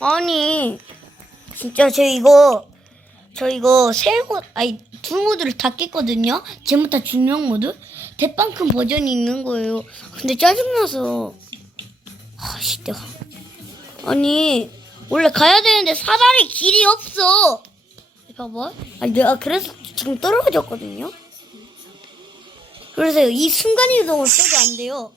아니 진짜 저 이거 저 이거 세모 아니 두 모드를 다 깼거든요. 제모타 중력 모드 대빵큰 버전이 있는 거예요. 근데 짜증나서 아씨 내가 아니 원래 가야 되는데 사다리 길이 없어. 봐봐. 아니 내가 그래서 지금 떨어졌거든요. 그래서 이 순간 이동을 써도 안 돼요.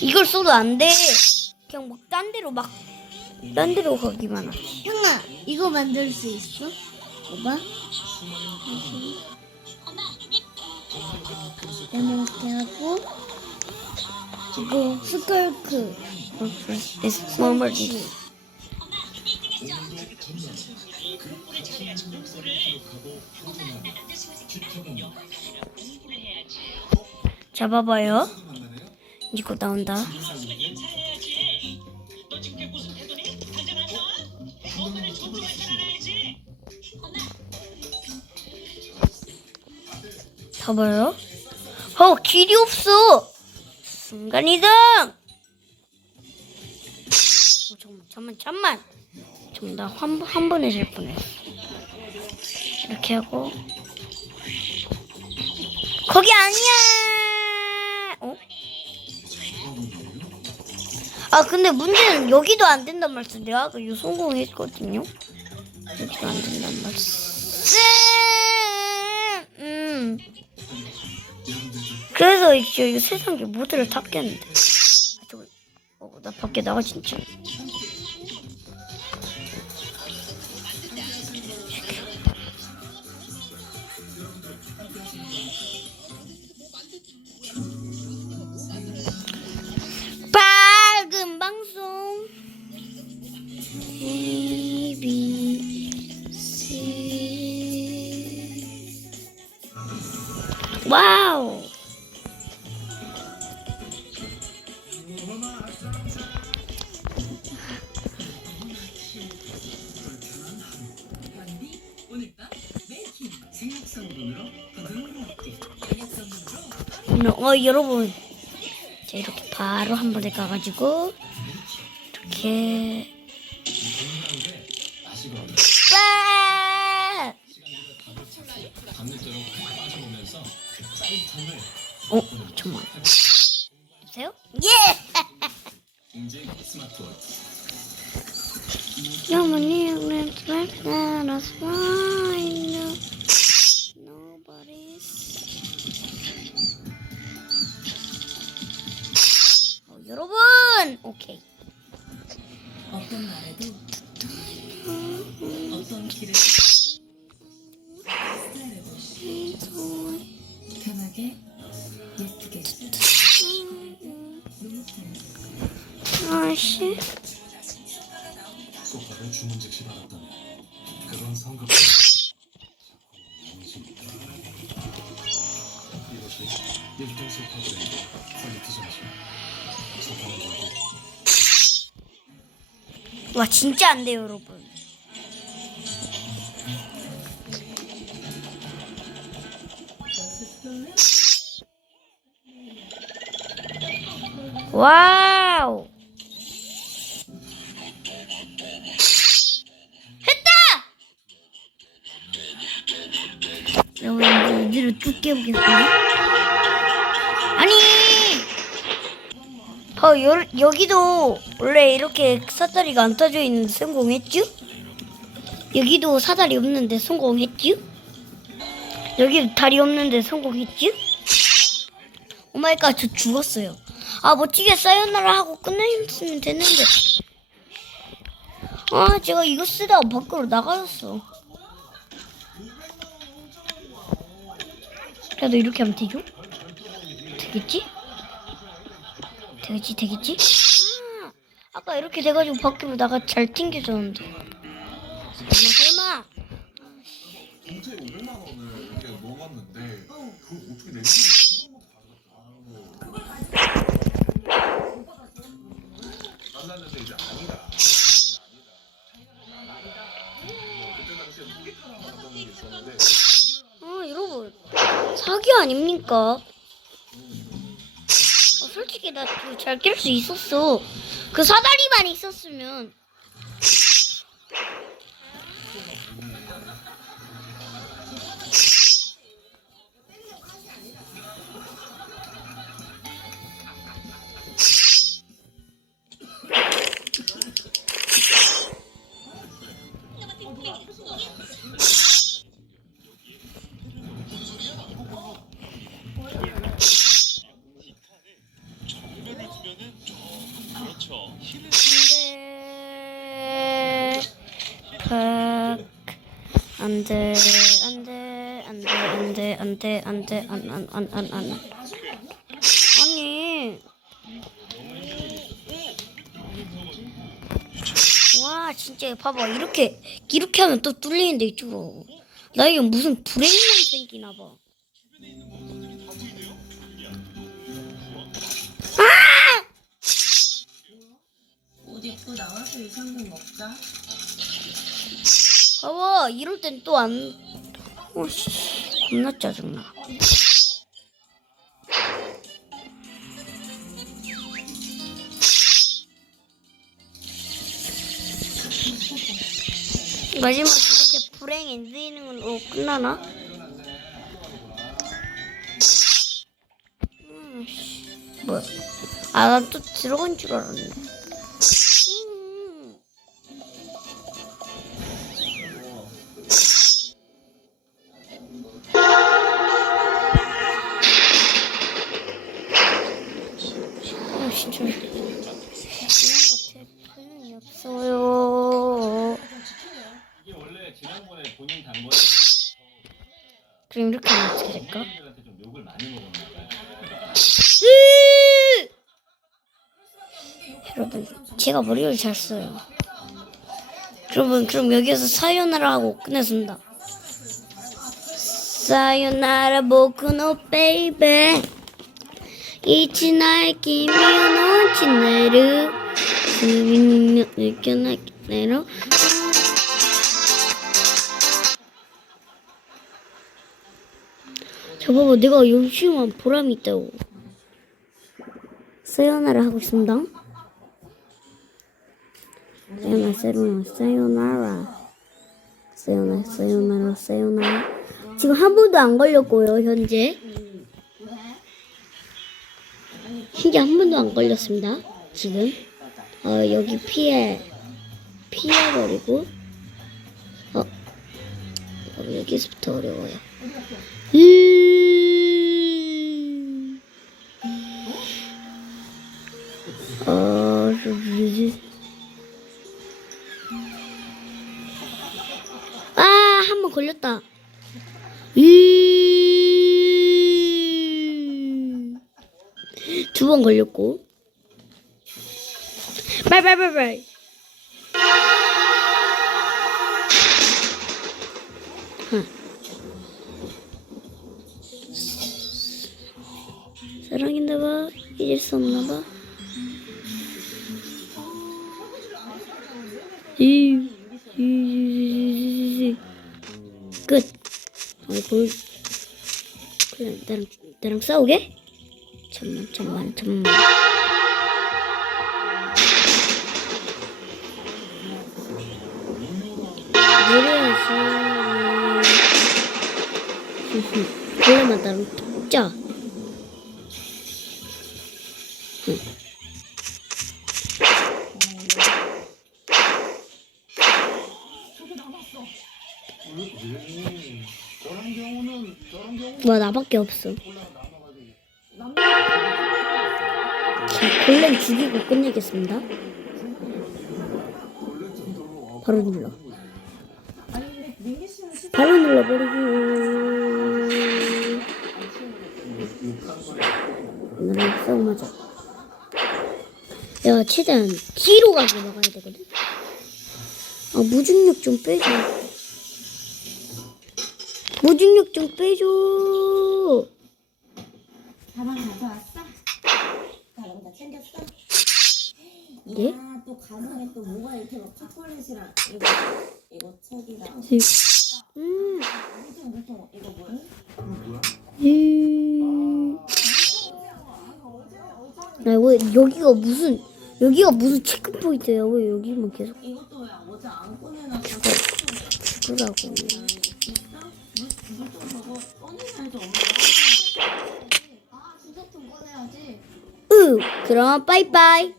이걸 써도 안 돼. 그냥 막 딴 데로 막 딴 데로 가기만 하. 형아, 이거 만들 수 있어? 봐봐. 이렇게 하고, 이거 스컬크. It's one more thing. 잡아봐요. 곧 나온다. 봐봐요. 어, 길이 없어. 순간이동. 어, 잠만, 잠만, 잠만. 나한 한 번에 질 뻔했어. 이렇게 하고. 거기 아니야. 어? 아 근데 문제는 여기도 안 된단 말씀. 내가 아까 요 성공 했거든요. 여기도 안 된단. 음. 이제 이 세상에 모두를 다 깼는데. 아, 저거, 어, 나 밖에 나가 진짜. 어 여러분 자 이렇게 바로 한 번에 가가지고 이렇게 빠! 어 잠만 여보세요? 예! 영원히 let's let us find 여러분 오케이 어떤 말에도 어떤 길을 편하게 예쁘게 아씨 소파를 주문 즉시 받았다네. 그런 성급. 이것이 일동 소파 브랜드 퀄리티 점수. 와 진짜 안 돼요 여러분. 와우. 했다! 여러분 이제 이대로 쭉 깨보겠습니다. 아니 어, 여, 여기도 원래 이렇게 사다리가 안 떠져 있는데 성공했죠? 여기도 사다리 없는데 성공했죠? 여기 다리 없는데 성공했죠? 오마이갓 저 죽었어요. 아 멋지게 사요나라 하고 끝내면 됐는데 아 제가 이거 쓰다가 밖으로 나가졌어. 그래도 이렇게 하면 되죠? 되겠지? 되겠지 되겠지? 아, 아까 이렇게 돼가지고 밖으로 나가 잘 튕겨졌는데 설마 설마 공짜에 500만 원을 이렇게 넣어놨는데 그 어떻게 내지? 만났는데 이제 아니다. 그때 당시에 소개팅을 받은 게 있었는데 아 여러분 사기 아닙니까? 어, 솔직히 나 잘 깰 수 있었어. 그 사다리만 있었으면 안돼 안돼 안돼 안돼 안돼 안돼 안안안안안 아니 와 진짜 봐봐 이렇게 이렇게 하면 또 뚫리는데 이쪽으로 나 이게 무슨 브레인만 생기나 봐 옷 입고 나와서 이 상금 먹자. 봐봐 이럴 땐 또안 어씨 겁나 짜증나 마지막 이렇게 불행 엔딩으로 끝나나? 음, 씨. 뭐야 아난 또 들어간 줄 알았네 없어요. 그럼 이렇게 하면 어떻게 될까? 여러분, 제가 머리를 잘 써요. 여러분, 그럼 여기서 사요나라 하고 끝내준다. 사요나라 보쿠노 베이베 치네 느껴나 기네로 저 봐봐 내가 열심히 보람이 있다고 사요나라 하고 있습니다. 사요나라 사요나라 사요나라. 사요나라 사요나라 사요나라 지금 한 번도 안 걸렸고요 현재. 현재 한 번도 안 걸렸습니다 지금 어 여기 피해 피해버리고 어, 어 여기서부터 어려워요 음. 어, 저 뭐지? 아, 한 번 걸렸다. 두번 걸렸고. 빨빨빨빨. 사랑인가 봐. 잊을 수 없나 봐. 끝. 어이, 볼. 그래, 나랑, 나랑 싸우게? 잠만, 잠만, 잠만. 그래만 나랑 자. 와 나밖에 없어. 자, 골렘 죽이고 끝내겠습니다. 바로 눌러. 바로 눌러버리기. 나랑 싸움 하자. 야, 최대한 뒤로 가서 막아야 되거든. 아, 무중력 좀 빼줘. 무중력 좀 빼줘. 가방 가져왔어? 가방 다 챙겼어? 예? 야, 또 가방에 또 뭐가 이렇게 막 초콜릿이랑 이거 이거 책이랑 음, 무슨 이거 뭐야? 음. 나 이거 여기가 무슨 여기가 무슨 체크 포인트예요? 왜 여기만 계속 꺼내놨어? 죽으라고? 으, 그럼 빠이빠이.